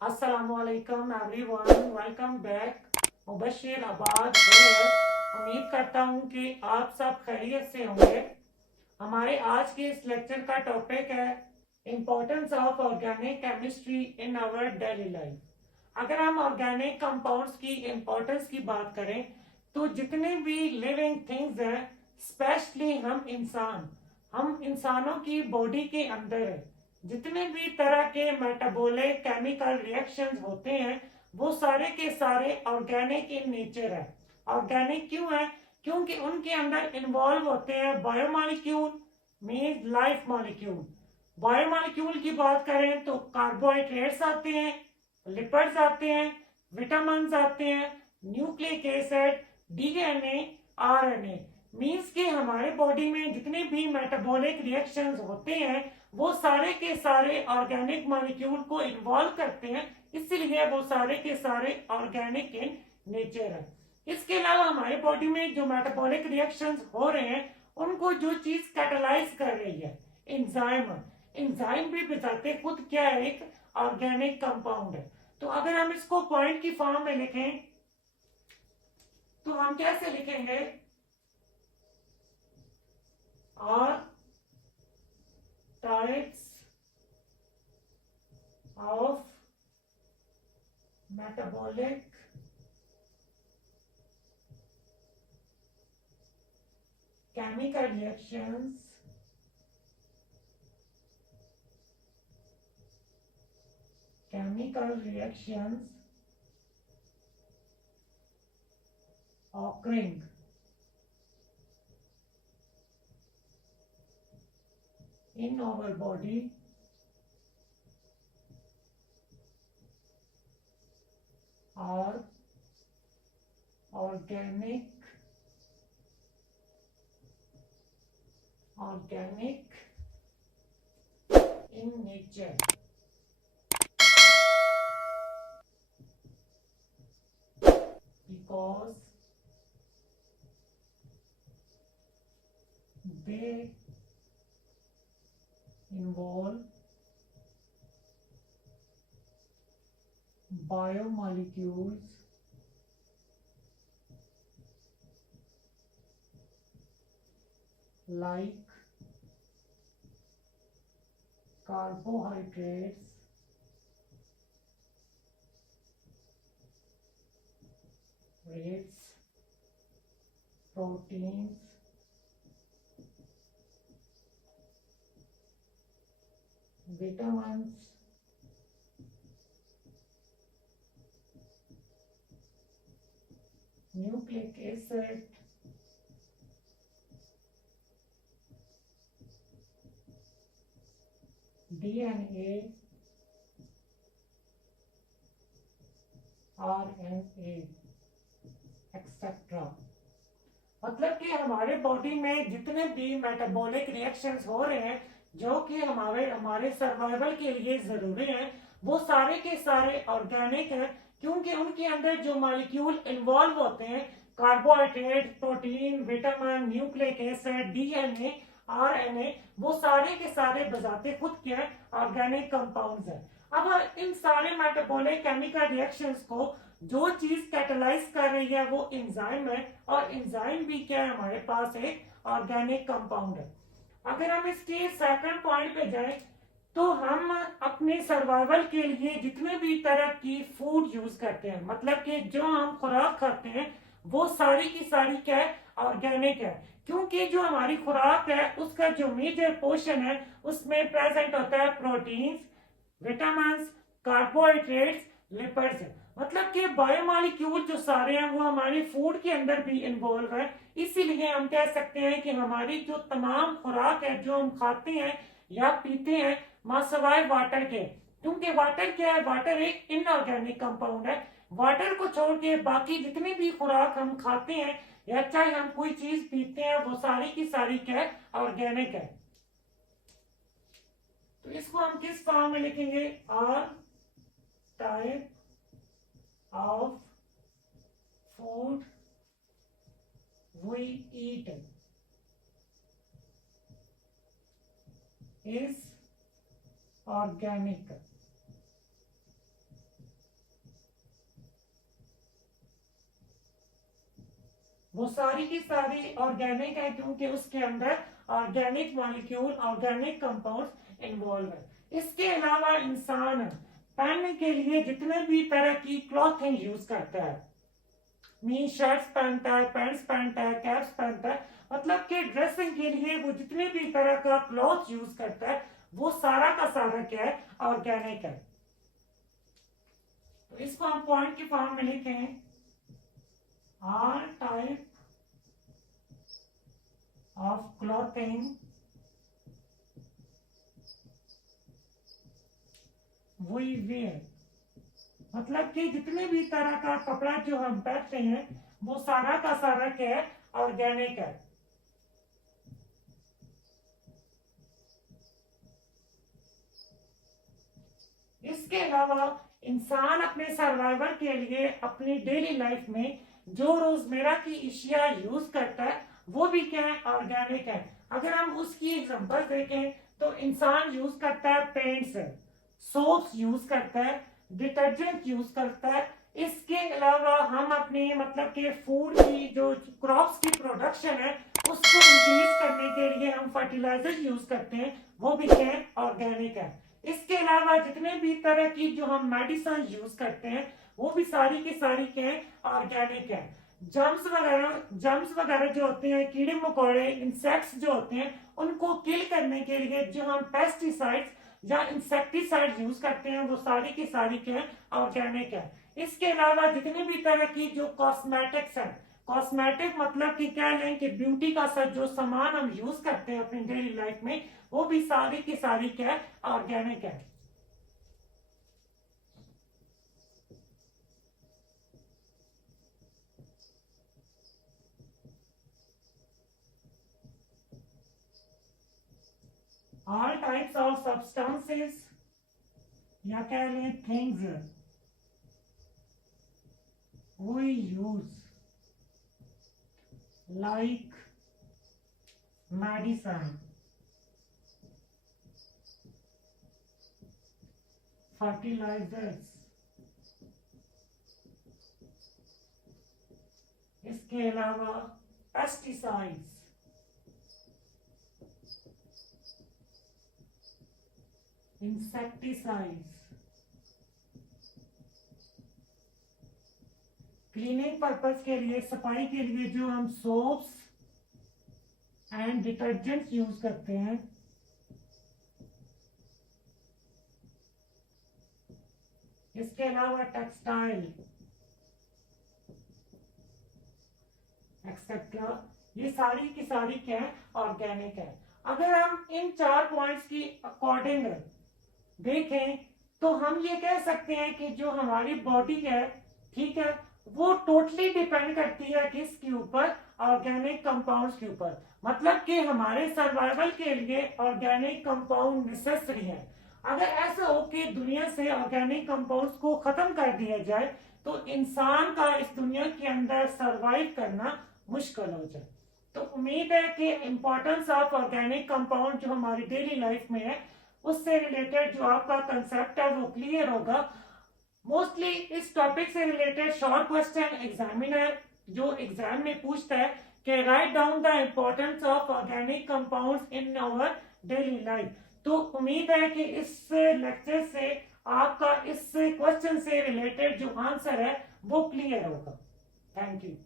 अस्सलामुअलैकुम everyone, welcome back. Mubashshir आबाद है। उम्मीद करता हूँ कि आप सब खैरियत से होंगे। हमारे आज के इस लेक्चर का टॉपिक है importance of organic chemistry in our daily life. अगर हम ऑर्गेनिक कंपाउंड्स की इम्पोर्टेंस की बात करें तो जितने भी लिविंग थिंग्स हैं, स्पेशली हम इंसानों की बॉडी के अंदर है, जितने भी तरह के मेटाबॉलिक केमिकल रिएक्शंस होते हैं वो सारे के सारे ऑर्गेनिक इन नेचर है। ऑर्गेनिक क्यों है? क्योंकि उनके अंदर इन्वॉल्व होते हैं biomolecule, means life molecule. Biomolecule की बात करें तो कार्बोहाइड्रेट्स आते हैं, लिपिड्स आते हैं, विटामिन आते हैं, nucleic acid, DNA, RNA. Means कि हमारे बॉडी में जितने भी मेटाबॉलिक रिएक्शंस होते हैं वो सारे के सारे ऑर्गेनिक मॉलिक्यूल को इन्वॉल्व करते हैं, इसलिए वो सारे के सारे ऑर्गेनिक इन नेचर है। इसके अलावा हमारे बॉडी में जो मेटाबॉलिक रिएक्शंस हो रहे हैं उनको जो चीज कैटालाइज कर रही है एंजाइम। एंजाइम भी बताते खुद क्या है, एक ऑर्गेनिक कंपाउंड है। तो अगर हम इसको पॉइंट की फॉर्म में लिखें तो हम कैसे लिखेंगे? और types of metabolic chemical reactions occurring in our body are organic in nature, because they involve biomolecules like carbohydrates, proteins, vitamins, nucleic acid, DNA, RNA, etcetera. मतलब कि हमारे बॉडी में जितने भी मेटाबॉलिक रिएक्शंस हो रहे हैं जो कि हमारे हमारे सर्वाइवल के लिए जरूरी हैं, वो सारे के सारे ऑर्गेनिक हैं, क्योंकि उनके अंदर जो मॉलिक्यूल इन्वॉल्व होते हैं, carbohydrate, protein, vitamin, nucleic acid, DNA, RNA, वो सारे के सारे बजाते खुद क्या ऑर्गेनिक कंपाउंड्स हैं। अब इन सारे मेटाबॉलिक केमिकल रिएक्शंस को जो चीज कैटलाइज कर रही है वो एंजाइम है, और एंजाइम भी क्या है, हमारे पास एक ऑर्गेनिक कंपाउंड है। अगर हम इसके सेकंड पॉइंट पे जाएं तो हम अपने सर्वाइवल के लिए जितने भी तरह की फूड यूज करते हैं, मतलब कि जो हम खुराक खाते हैं वो सारी की सारी क्या है, ऑर्गेनिक है। क्योंकि जो हमारी खुराक है उसका जो मेजर पोर्शन है उसमें प्रेजेंट होता है प्रोटीन्स, विटामिन, कार्बोहाइड्रेट्स, लिपिड्स। मतलब कि बायोमॉलिक्यूल जो सारे हैं वो हमारी फूड के अंदर भी इन्वॉल्व है। इसीलिए हम कह सकते हैं कि हमारी जो तमाम खुराक है जो हम खाते हैं या पीते हैं मासवाए वाटर के, क्योंकि वाटर क्या है, वाटर एक इनऑर्गेनिक कंपाउंड है। वाटर को छोड़ के बाकी जितनी भी खुराक हम खाते हैं या चाहे हम कोई चीज पीते हैं वो सारी की सारी क्या है, ऑर्गेनिक है। तो इसको हम किस फॉर्म में लिखेंगे? All type of food we eat is organic. वो सारी की सारी ऑर्गेनिक है, क्योंकि उसके अंदर organic molecule, organic compounds involve है। इसके अलावा इंसान पहनने के लिए जितने भी तरह की क्लॉथिंग यूज करता है, मीन शर्ट्स पहनता है, पैंट्स पहनता है, कैप्स पहनता है, मतलब कि ड्रेसिंग के लिए वो जितने भी तरह का क्लॉथ यूज करता है वो सारा का सारा क्या है, ऑर्गेनिक है। तो इसको हम पॉइंट की फॉर्म में लिखें, all type of clothing we wear, मतलब कि जितने भी तरह का कपड़ा जो हम पहनते हैं वो सारा का सारा क्या है, ऑर्गेनिक है। इसके अलावा इंसान अपने सर्वाइवल के लिए अपनी डेली लाइफ में जो रोजमेरा की इशिया यूज करता है वो भी क्या है, ऑर्गेनिक है। अगर हम उसकी एग्जांपल देखें तो इंसान यूज करता है पेंट्स, सोप्स यूज करता है, डिटर्जेंट यूज करता है। इसके अलावा हम अपने मतलब के फूड की जो क्रॉप्स की प्रोडक्शन है उसको इंक्रीज करने के लिए हम फर्टिलाइजर यूज करते हैं, वो भी क्या है, ऑर्गेनिक है। इसके अलावा जितने भी तरह की जो हम मेडिसिन यूज करते हैं वो भी सारी की सारी क्या है, ऑर्गेनिक है। जम्स वगैरह जो होते हैं, कीड़े मकोड़े, इंसेक्ट्स जो होते हैं, उनको किल करने के लिए जो हम पेस्टिसाइड्स या इंसेक्टिसाइड यूज करते हैं वो सारी की सारी क्या है, ऑर्गेनिक है। इसके अलावा जितनी भी तरह की जो कॉस्मेटिक्स है, कॉस्मेटिक मतलब कि क्या लें कि ब्यूटी का सब जो सामान हम यूज करते हैं अपनी डेली लाइफ में वो भी सारी की सारी क्या है, ऑर्गेनिक है। ऑल टाइप्स ऑफ सब्सटेंसेस या कह लें things we use like medicine, fertilizers, इसके अलावा पेस्टिसाइड्स, इंसेक्टिसाइड्स, क्लीनिंग पर्पस के लिए, सफाई के लिए जो हम सोप्स एंड डिटर्जेंट्स यूज करते हैं, इसके अलावा टेक्सटाइल एक्सेट्रा, ये सारी की सारी क्या है, ऑर्गेनिक है। अगर हम इन 4 पॉइंट्स की अकॉर्डिंग देखें तो हम ये कह सकते हैं कि जो हमारी बॉडी है, ठीक है, वो टोटली डिपेंड करती है किसके ऊपर, ऑर्गेनिक कंपाउंड्स के ऊपर। मतलब कि हमारे सर्वाइवल के लिए ऑर्गेनिक कंपाउंड नेसेसरी है। अगर ऐसा हो कि दुनिया से ऑर्गेनिक कंपाउंड्स को खत्म कर दिया जाए तो इंसान का इस दुनिया के अंदर सरवाइव करना मुश्किल हो जाए। तो उम्मीद है कि इम्पोर्टेंस ऑफ ऑर्गेनिक कंपाउंड जो हमारी डेली लाइफ में है उससे रिलेटेड जो आपका कंसेप्ट है वो क्लियर होगा। मोस्टली इस टॉपिक से रिलेटेड शॉर्ट क्वेश्चन एग्जामिनर जो एग्जाम में पूछता है कि write down the importance of organic compounds in our daily life. तो उम्मीद है कि इस लेक्चर से आपका इस क्वेश्चन से रिलेटेड जो आंसर है वो क्लियर होगा। Thank you.